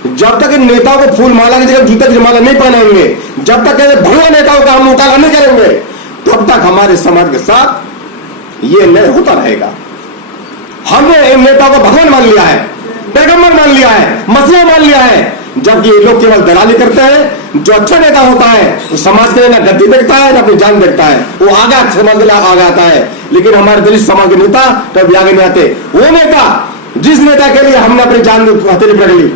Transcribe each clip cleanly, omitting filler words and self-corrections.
जब तक इन नेताओं को फूल माला की जगह जूते की माला नहीं पहनाएंगे, जब तक ऐसे भगवा नेताओं का हम मुकाबला नहीं करेंगे, तब तक हमारे समाज के साथ ये न्याय होता रहेगा। हमने इन नेताओं को भगवान मान लिया है, पैगंबर मान लिया है, मसीहा मान लिया है, जबकि ये लोग केवल दलाली करते हैं। जो अच्छा नेता होता है वो समाज के लिए ना गद्दी देखता है ना अपनी जान देखता है, वो आगे समाज के लिए आगे आता है। लेकिन हमारे दलित समाज के नेता कभी आगे नहीं आते। वो नेता जिस नेता के लिए हमने अपनी जान हथेली पकड़ ली।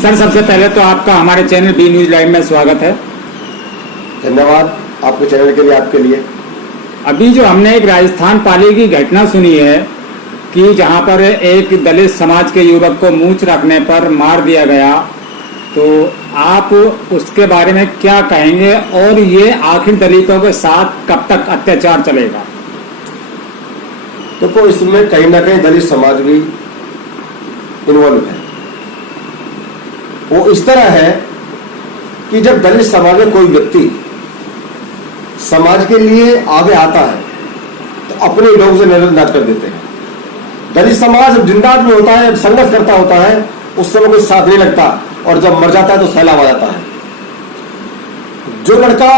सर, सबसे पहले तो आपका हमारे चैनल बी न्यूज लाइव में स्वागत है। धन्यवाद आपके चैनल के लिए, आपके लिए। अभी जो हमने एक राजस्थान पाली की घटना सुनी है कि जहां पर एक दलित समाज के युवक को मूंछ रखने पर मार दिया गया, तो आप उसके बारे में क्या कहेंगे और ये आखिर दलितों के साथ कब तक अत्याचार चलेगा? तो इसमें कहीं ना कहीं दलित समाज भी इन्वॉल्व है। वो इस तरह है कि जब दलित समाज में कोई व्यक्ति समाज के लिए आगे आता है तो अपने लोगों से नाच कर देते हैं। दलित समाज जब जिंदा में होता है, संघर्ष करता होता है, उस समय कोई साथ नहीं लगता, और जब मर जाता है तो सैलाब आ जाता है। जो लड़का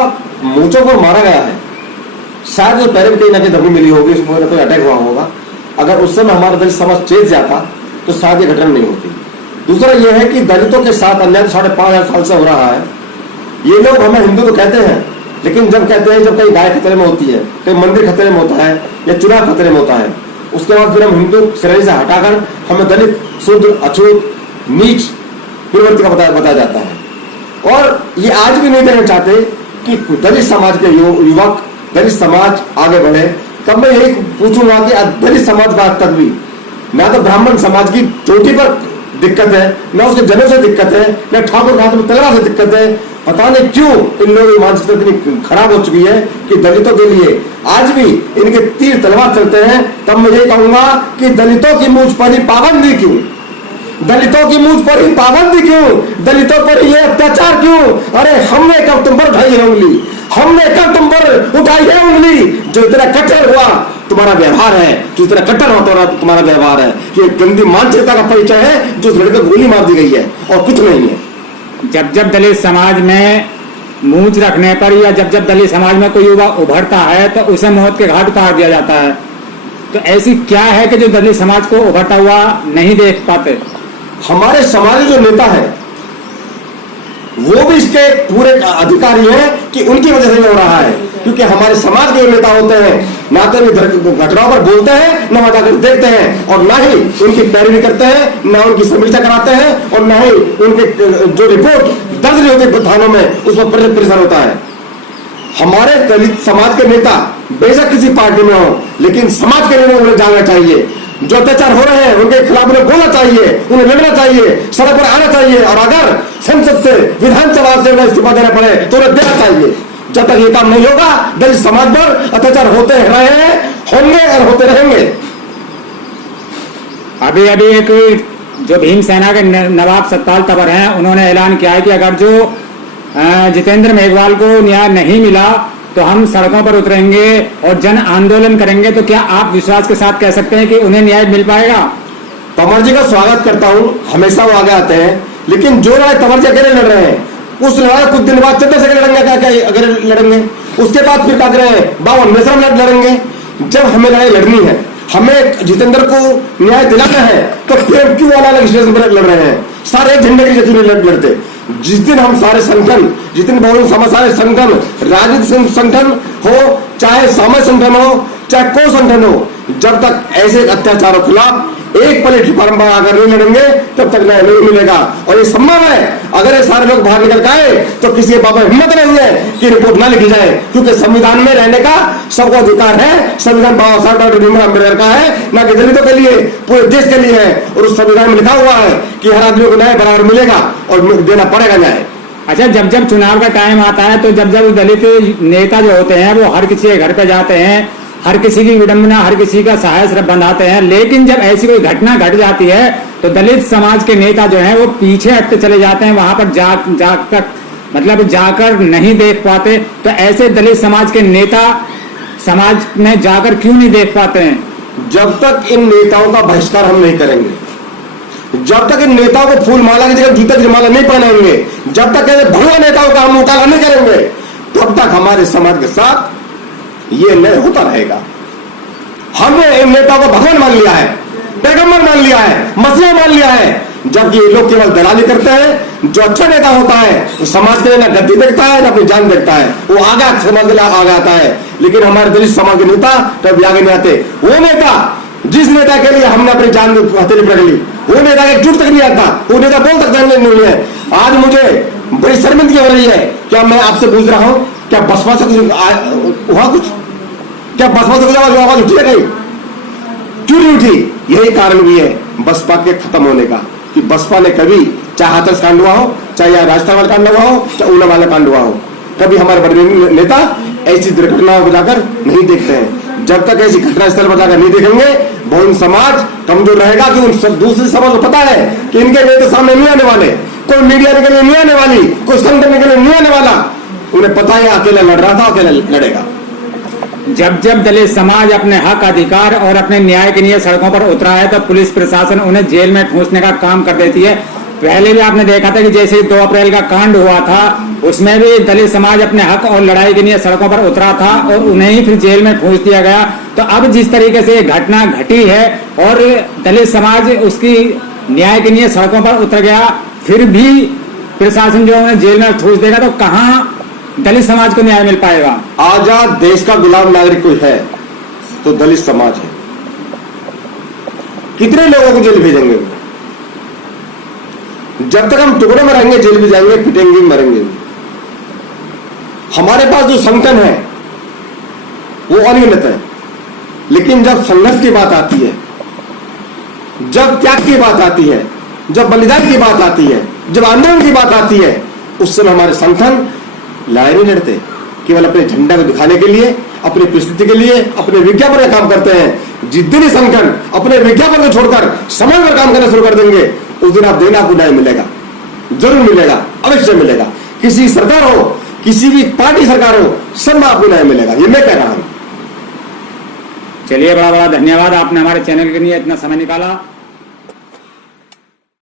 मूंछों पर मारा गया है, शायद वो पैर में कहीं ना कहीं धमकी मिली होगी, उसमें कोई अटैक हुआ होगा। अगर उस समय हमारा दलित समाज चेत जाता तो शायद ये घटना नहीं होती। दूसरा यह है कि दलितों के साथ अन्याय 5,500 साल से हो रहा है। ये लोग हमें हिंदू तो कहते हैं, लेकिन जब कहते हैं जब कहीं गाय खतरे में होती है, कहीं मंदिर खतरे में होता है या चुनाव खतरे में होता है, उसके बाद फिर हम हिंदू श्रेणी से हटाकर हमें दलित, शुद्र, अछूत, नीच, प्रवृत्ति का बताया जाता है। और ये आज भी नहीं कहना चाहते कि दलित समाज के युवक, दलित समाज आगे बढ़े। तब मैं यही पूछूंगा कि दलित समाज का आज तक भी ना तो ब्राह्मण समाज की चोटी पर दिक्कत है, ना उसके जनों से दिक्कत है, ना ठाकुर घाट में तलवार से दिक्कत है। पता नहीं क्यों इन लोगों की मानसिकता इतनी खराब हो चुकी है कि दलितों के लिए आज भी इनके तीर तलवार चलते हैं। तब मैं ये कहूंगा कि दलितों की मूंछ पर ही पाबंदी क्यों? दलितों की मूंछ पर ही पाबंदी क्यों? दलितों पर ये अत्याचार क्यों? अरे हमने कब तुम पर उठाई है उंगली? हमने कब तुम पर उठाई है उंगली? जो इतना कट्टर हुआ तुम्हारा व्यवहार है, जो इतना कट्टर होता तुम्हारा व्यवहार है, ये गंदी मानसिकता का परिचय है जो उस लड़के को गोली मार दी गई है और कुछ नहीं है। जब जब दलित समाज में मूंछ रखने पर या जब जब दलित समाज में कोई युवा उभरता है तो उसे मौत के घाट उतार दिया जाता है। तो ऐसी क्या है कि जो दलित समाज को उभरता हुआ नहीं देख पाते? हमारे समाज जो नेता है वो भी इसके पूरे अधिकारी हैं कि उनकी वजह से हो रहा है, क्योंकि हमारे समाज के नेता होते हैं ना तो घटनाओं पर बोलते हैं, ना जाकर देखते हैं, और ना ही उनकी पैरवी करते हैं, ना उनकी समीक्षा कराते हैं, और ना ही उनके जो रिपोर्ट दर्ज नहीं होती थानों में उस पर प्रेशर होता है। हमारे दलित समाज के नेता बेशक किसी पार्टी में हो, लेकिन समाज के लिए उन्हें जानना चाहिए। जो अत्याचार हो रहे हैं उनके खिलाफ उन्हें बोलना चाहिए, उन्हें लड़ना चाहिए, सड़क पर आना चाहिए, और अगर संसद से, विधानसभा से उन्हें इस्तीफा देना पड़े तो उन्हें देना चाहिए। जब तक ये काम नहीं होगा दलित समाज पर अत्याचार होते रहे हैं, होंगे और होते रहेंगे। अभी अभी एक जो भीमसेना के नवाब सतपाल तंवर हैं, उन्होंने ऐलान किया है कि अगर जो जितेंद्र मेघवाल को न्याय नहीं मिला तो हम सड़कों पर उतरेंगे और जन आंदोलन करेंगे। तो क्या आप विश्वास के साथ कह सकते हैं कि उन्हें न्याय मिल पाएगा? तंवर जी का स्वागत करता हूँ, हमेशा वो आगे आते हैं, लेकिन जो लड़ाई तंवर जी अकेले लड़ रहे हैं उस लड़ाई कुछ दिन बाद चंद्र से लड़ेंगे, क्या अगर लड़ेंगे उसके बाद फिर क्या करें 52 मिश्रा में लड़ेंगे। जब हमें लड़ाई लड़नी है, हमें जितेंद्र को न्याय दिलाना है, तो फिर क्यों अलग स्टेशन पर लड़ रहे हैं? सारे झंडे की जगह लड़ते। जिस दिन हम सारे संगठन, जितने बहुजन समाज सारे संगठन, राजनीतिक संगठन हो चाहे सामाजिक संगठन हो चाहे कोई संगठन हो, जब तक ऐसे अत्याचारों के खिलाफ एक पलट परंपरा अगर नहीं लड़ेंगे तब तक न्याय नहीं मिलेगा। और ये संभव है अगर ये सारे लोग बाहर निकल आए तो किसी के पास हिम्मत नहीं है कि रिपोर्ट ना लिखी जाए, क्योंकि संविधान में रहने का सबको अधिकार है। संविधान बाबा साहब डॉक्टर भीमराव अम्बेडकर का है, ना कि दलितों के लिए, पूरे देश के लिए है। और उस संविधान में लिखा हुआ है कि हर आदमी को न्याय बराबर मिलेगा और देना पड़ेगा न्याय। अच्छा, जब जब चुनाव का टाइम आता है तो जब जब दलित नेता जो होते हैं वो हर किसी के घर पे जाते हैं हर किसी की विडंबना, हर किसी का सहाय सिर्फ बंधाते हैं, लेकिन जब ऐसी कोई घटना घट जाती है तो दलित समाज के नेता जो हैं वो पीछे हटते चले जाते हैं, वहां पर जाकर नहीं देख पाते। तो ऐसे दलित समाज के नेता समाज में जाकर क्यों नहीं देख पाते हैं? जब तक इन नेताओं का बहिष्कार हम नहीं करेंगे, जब तक इन नेताओं को फूल माला की जगह जूते की माला नहीं पहनाएंगे, जब तक ऐसे भगवा नेताओं का हम मुकाबला नहीं करेंगे, तब तक हमारे समाज के साथ ये न्याय होता रहेगा। हमने इन नेताओं को भगवान मान लिया है, पैगंबर मान लिया है, मसीहा मान लिया है, जबकि ये लोग केवल दलाली करते हैं। जो अच्छा नेता होता है वो समाज के लिए ना गद्दी देखता है ना अपनी जान देखता है, वो आगे समाज के लिए आगे आता है। लेकिन हमारे दलित समाज के नेता कभी आगे नहीं आते। वो नेता जिस नेता के लिए हमने अपनी जान हथेली पकड़ ली, वो नेता एक चुट तक नहीं आता, वो नेता बोल तक जानने नहीं है। आज मुझे बड़ी शर्मिंदगी हो रही है। क्या मैं आपसे पूछ रहा हूं, क्या बसपा से हुआ कुछ? क्या बसपा से कुछ आवाज उठी है? नहीं, क्यों नहीं उठी? यही कारण भी है बसपा के खत्म होने का, कि बसपा ने कभी चाहे हाथरस कांड हुआ हो, चाहे यहाँ राजस्थान वाला कांड हुआ हो, चाहे ऊना वाला कांड हुआ हो, कभी हमारे बड़े नेता ऐसी दुर्घटनाओं को जाकर नहीं देखते हैं। जब तक ऐसी घटना स्थल पर जाकर नहीं देखेंगे, बहुजन समाज कमजोर रहेगा। कि उन सब दूसरे समाज को पता है कि इनके नेता सामने नहीं आने वाले, कोई मीडिया के लिए नहीं आने वाली, कोई संगठन के लिए नहीं आने वाला। उन्हें पता है अकेला लड़ रहा था, अकेला लड़ेगा। जब जब दलित समाज अपने हक, अधिकार और अपने न्याय के लिए सड़कों पर उतरा है तो पुलिस प्रशासन उन्हें जेल में ठूंसने का काम कर देती है। पहले भी आपने देखा था कि जैसे 2 अप्रैल का कांड हुआ था, उसमें भी दलित समाज अपने हक और लड़ाई के लिए सड़कों पर उतरा था और उन्हें ही फिर जेल में ठूंस दिया गया। तो अब जिस तरीके से ये घटना घटी है और दलित समाज उसकी न्याय के लिए सड़कों पर उतर गया, फिर भी प्रशासन जो उन्हें जेल में ठूंस देगा, तो कहाँ दलित समाज को न्याय मिल पाएगा? आजाद देश का गुलाम नागरिक कोई है तो दलित समाज है। कितने लोगों को जेल भेजेंगे? जब तक हम टुकड़ों में रहेंगे जेल भी जाएंगे, पिटेंगे, मरेंगे। हमारे पास जो संगठन है वो अनियमित है, लेकिन जब संघर्ष की बात आती है, जब त्याग की बात आती है, जब बलिदान की बात आती है, जब आंदोलन की बात आती है, उस समय हमारे संगठन लड़ाई नहीं लड़ते। केवल अपने झंडा को दिखाने के लिए, अपनी परिस्थिति के लिए, अपने विज्ञापन का काम करते हैं। जिस दिन संगठन अपने विज्ञापन को छोड़कर समाज पर काम करना शुरू कर देंगे, उस दिन आप देना आपको न्याय मिलेगा, जरूर मिलेगा, अवश्य मिलेगा। किसी सरकार हो, किसी भी पार्टी सरकार हो, सब में आपको न्याय मिलेगा, ये मैं कह रहा हूं। चलिए, बड़ा बड़ा धन्यवाद, आपने हमारे चैनल के लिए इतना समय निकाला।